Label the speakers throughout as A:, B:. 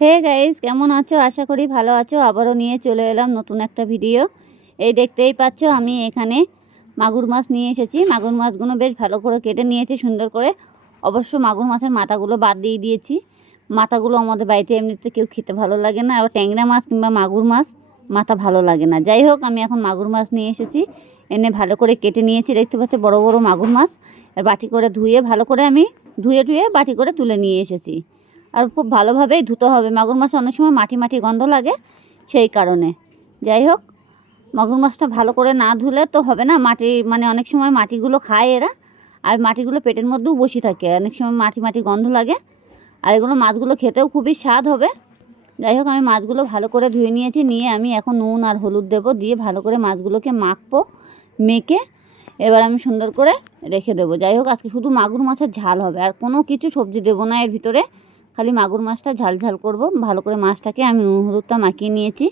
A: Hey guys কেমন আছো? আশা করি ভালো আছো। আবারও নিয়ে চলে এলাম নতুন একটা ভিডিও এই দেখতেই পাচ্ছ, আমি এখানে মাগুর মাছ নিয়ে এসেছি। মাগুর মাছগুলো বেশ ভালো করে কেটে নিয়েছি, সুন্দর করে। অবশ্য মাগুর মাছের মাথাগুলো বাদ দিয়ে দিয়েছি। মাথাগুলো আমাদের বাড়িতে এমনিতে কেউ খেতে ভালো লাগে না। আবার ট্যাংরা মাছ কিংবা মাগুর মাছ, মাথা ভালো লাগে না। যাই হোক, আমি এখন মাগুর মাছ নিয়ে এসেছি। এনে ভালো করে কেটে নিয়েছি। দেখতে পাচ্ছি, বড় বড় মাগুর মাছ। বাটি করে ধুয়ে ভালো করে আমি ধুয়ে ধুয়ে বাটি করে তুলে নিয়ে এসেছি। আর খুব ভালোভাবেই ধুতে হবে। মাগুর মাছ অনেক সময় মাটি মাটি গন্ধ লাগে সেই কারণে। যাই হোক, মাগুর মাছটা ভালো করে না ধুলে তো হবে না। মাটি মানে অনেক সময় মাটিগুলো খায় এরা, আর মাটিগুলো পেটের মধ্যেও বসে থাকে। অনেক সময় মাটি মাটি গন্ধ লাগে। আর এগুলো মাছগুলো খেতেও খুবই স্বাদ হবে। যাই হোক, আমি মাছগুলো ভালো করে ধুয়ে নিয়েছি। নিয়ে আমি এখন নুন আর হলুদ দেবো দিয়ে ভালো করে মাছগুলোকে মাখবো, মেখে এবার আমি সুন্দর করে রেখে দেবো। যাই হোক, আজকে শুধু মাগুর মাছের ঝাল হবে। আর কোনো কিছু সবজি দেবো না এর ভিতরে। খালি মাগুর মাছটা ঝাল ঝাল করব, ভালো করে মাছটাকে আমি নুন হলুদটা মাখিয়ে নিয়েছি।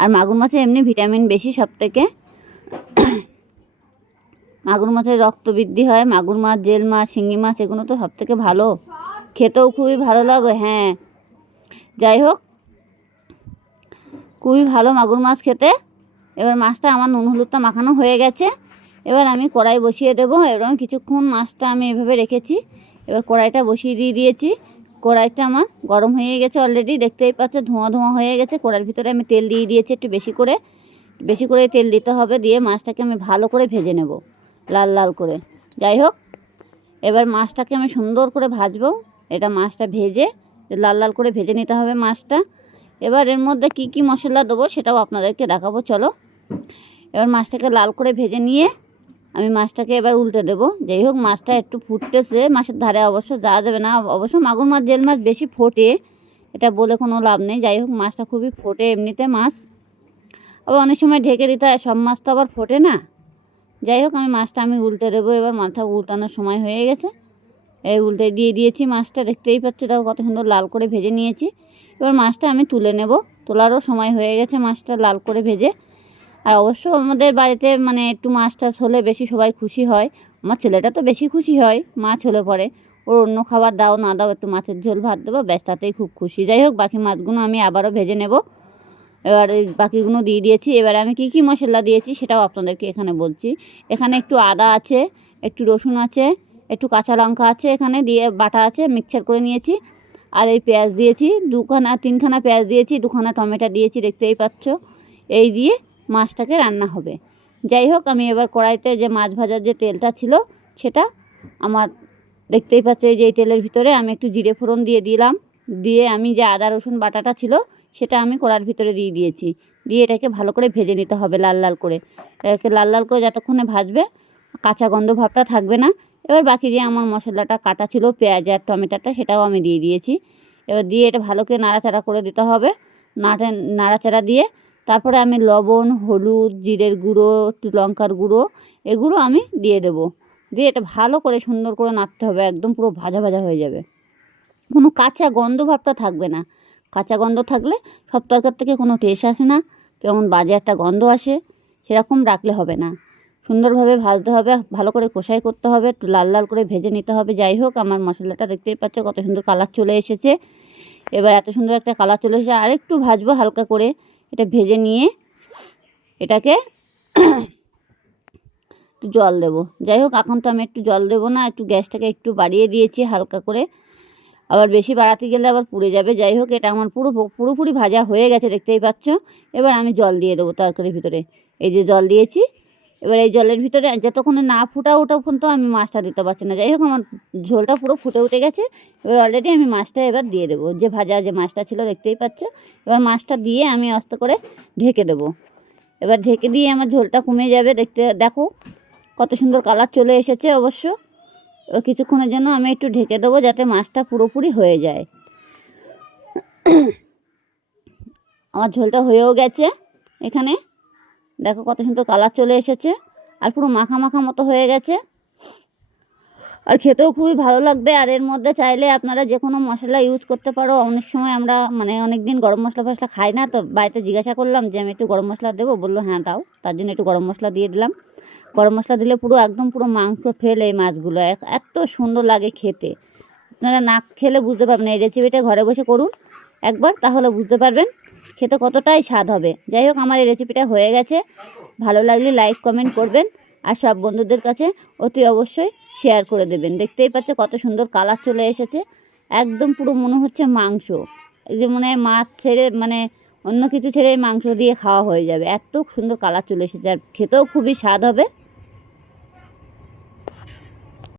A: আর মাগুর মাছে এমনি ভিটামিন বেশি সব থেকে। মাগুর মাছের রক্ত বৃদ্ধি হয়, মাগুর মাছ, জেল মাছ, শিঙি মাছ এগুলো তো সব থেকে ভালো। খেতেও খুবই ভালো লাগে হ্যাঁ। যাই হোক, খুবই ভালো মাগুর মাছ খেতে। এবার মাছটা আমার নুন হলুদটা মাখানো হয়ে গেছে। এবার আমি কড়াই বসিয়ে দেবো আমি কিছুক্ষণ মাছটা আমি এভাবে রেখেছি। এবার কড়াইটা বসিয়ে দিয়ে দিয়েছি। কড়াইটা আমার গরম হয়ে গেছে অলরেডি দেখতেই পাচ্ছ ধোঁয়া ধোঁয়া হয়ে গেছে। কড়াইয়ের ভিতরে আমি তেল দিয়ে দিয়েছি একটু বেশি করে। বেশি করে তেল দিতে হবে, দিয়ে মাছটাকে আমি ভালো করে ভেজে নেব, লাল লাল করে। যাই হোক, এবার মাছটাকে আমি সুন্দর করে ভাজবো। এটা মাছটা ভেজে লাল লাল করে ভেজে নিতে হবে মাছটা। এবার এর মধ্যে কি কি মশলা দেবো সেটাও আপনাদেরকে দেখাবো, চলো। এবার মাছটাকে লাল করে ভেজে নিয়ে আমি মাছটাকে এবার উল্টে দেবো। যাই হোক, মাছটা একটু ফুটতেছে। মাছের ধারে অবশ্য যাওয়া যাবে না। অবশ্য মাগুর মাছ, জেল মাছ বেশি ফোটে। এটা বলে কোনো লাভ নেই। যাই হোক, মাছটা খুবই ফোটে এমনিতে মাছ। আবার অনেক সময় ঢেকে দিতে হয়, সব মাছ তো আবার ফোটে না। যাই হোক, আমি মাছটা আমি উল্টে দেবো। এবার মাথা উল্টানোর সময় হয়ে গেছে। এই উল্টে দিয়ে দিয়েছি মাছটা। দেখতেই পাচ্ছি দেখো কত সুন্দর লাল করে ভেজে নিয়েছি। এবার মাছটা আমি তুলে নেব। তোলারও সময় হয়ে গেছে মাছটা লাল করে ভেজে। আর অবশ্য আমাদের বাড়িতে মানে একটু মাছ টাছ হলে বেশি সবাই খুশি হয়। আমার ছেলেটা তো বেশি খুশি হয়, মাছ হলে পরে। ওর অন্য খাবার দাও, না দাও, একটু মাছের ঝোল ভাত দেবো, ব্যাস, তাতেই খুব খুশি। যাই হোক, বাকি মাছগুলো আমি আবারও ভেজে নেব। এবার বাকিগুলো দিয়ে দিয়েছি। এবার আমি কি কি মশলা দিয়েছি সেটাও আপনাদেরকে এখানে বলছি। এখানে একটু আদা আছে, একটু রসুন আছে, একটু কাঁচা লঙ্কা আছে এখানে দিয়ে বাটা আছে, মিক্সচার করে নিয়েছি। আর এই পেঁয়াজ দিয়েছি, দুখানা, তিনখানা পেঁয়াজ দিয়েছি, দুখানা টমেটো দিয়েছি, দেখতেই পাচ্ছ। এই দিয়ে মাছটাকে রান্না হবে। যাই হোক, আমি এবার কড়াইতে যে মাছ ভাজার যে তেলটা ছিল, সেটা আমার দেখতেই পাচ্ছে যে এই তেলের ভিতরে আমি একটু জিরে ফোড়ন দিয়ে দিলাম। দিয়ে আমি যে আদা, রসুন বাটাটা ছিল, সেটা আমি কড়ার ভিতরে দিয়ে দিয়েছি। দিয়ে এটাকে ভালো করে ভেজে নিতে হবে লাল লাল করে। এটাকে লাল লাল করে যতক্ষণে ভাজবে, কাঁচা গন্ধ ভাবটা থাকবে না। এবার বাকি যে আমার মশলাটা কাটা ছিল, পেঁয়াজ আর টমেটোটা, সেটাও আমি দিয়ে দিয়েছি। এবার দিয়ে এটা ভালো করে নাড়াচাড়া করে দিতে হবে। নাড়া নাড়াচাড়া দিয়ে তারপরে আমি লবণ, হলুদ, জিরের গুঁড়ো, একটু লঙ্কার গুঁড়ো, এগুলো আমি দিয়ে দেবো। দিয়ে এটা ভালো করে সুন্দর করে নাড়তে হবে, একদম পুরো ভাজা ভাজা হয়ে যাবে। কোনো কাঁচা গন্ধ ভাবটা থাকবে না। কাঁচা গন্ধ থাকলে সব তরকার থেকে কোনো টেস্ট আসে না, কেমন বাজে একটা গন্ধ আসে, সেরকম রাখলে হবে না। সুন্দরভাবে ভাজতে হবে, ভালো করে কষাই করতে হবে, একটু লাল লাল করে ভেজে নিতে হবে, যাই হোক, আমার মশলাটা দেখতেই পাচ্ছ কত সুন্দর কালার চলে এসেছে। এবার এত সুন্দর একটা কালার চলে এসেছে আর একটু ভাজবো হালকা করে। এটা ভেজে নিয়ে এটাকে একটু জল দেবো। যাই হোক, এখন তো আমি একটু জল দেবো না, একটু গ্যাসটাকে একটু বাড়িয়ে দিয়েছি হালকা করে। আবার বেশি বাড়াতে গেলে আবার পুড়ে যাবে। যাই হোক, এটা আমার পুরো পুরোপুরি ভাজা হয়ে গেছে, দেখতেই পাচ্ছ। এবার আমি জল দিয়ে দেবো তরকারির ভিতরে। এই যে জল দিয়েছি এবার এই জলের ভিতরে যতক্ষণে না ফুটা ওটা তো আমি মাছটা দিতে পারছি না। যাই হোক আমার ঝোলটা পুরো ফুটে উঠে গেছে। এবার অলরেডি আমি মাছটা এবার দিয়ে দেবো। যে ভাজা যে মাছটা ছিল, দেখতেই পাচ্ছ? এবার মাছটা দিয়ে আমি আস্ত করে ঢেকে দেবো। এবার ঢেকে দিয়ে আমার ঝোলটা কমে যাবে। দেখতে, দেখো কত সুন্দর কালার চলে এসেছে অবশ্য। কিছুক্ষণের জন্য আমি একটু ঢেকে দেবো যাতে মাছটা পুরোপুরি হয়ে যায়। আমার ঝোলটা হয়েও গেছে এখানে। দেখো কত সুন্দর কালার চলে এসেছে। আর পুরো মাখা মাখা মতো হয়ে গেছে। আর খেতেও খুবই ভালো লাগবে। আর এর মধ্যে চাইলে আপনারা যে কোনো মশলা ইউজ করতে পারো। অনেক সময় আমরা মানে অনেক দিন গরম মশলা ফসলা খাই না। তো বাড়িতে জিজ্ঞাসা করলাম যে, আমি একটু গরম মশলা দেবো? বলল হ্যাঁ দাও। তার জন্য একটু গরম মশলা দিয়ে দিলাম। গরম মশলা দিলে পুরো একদম পুরো মাংস ফেলে এই মাছগুলো। এত সুন্দর লাগে খেতে। আপনারা না খেলে বুঝতে পারবেন এই রেসিপিটা ঘরে বসে করুন। একবার তাহলে বুঝতে পারবেন। খেতে কতটাই স্বাদ হবে। যাই হোক, আমার এই রেসিপিটা হয়ে গেছে। ভালো লাগলে লাইক কমেন্ট করবেন। আর সব বন্ধুদের কাছে অতি অবশ্যই শেয়ার করে দেবেন। দেখতেই পাচ্ছে কত সুন্দর কালার চলে এসেছে। একদম পুরো মনে হচ্ছে মাংস। এই যে মনে হয় মাছ ছেড়ে মানে অন্য কিছু ছেড়ে মাংস দিয়ে খাওয়া হয়ে যাবে। এত সুন্দর কালার চলে এসেছে। আর খেতেও খুবই স্বাদ হবে।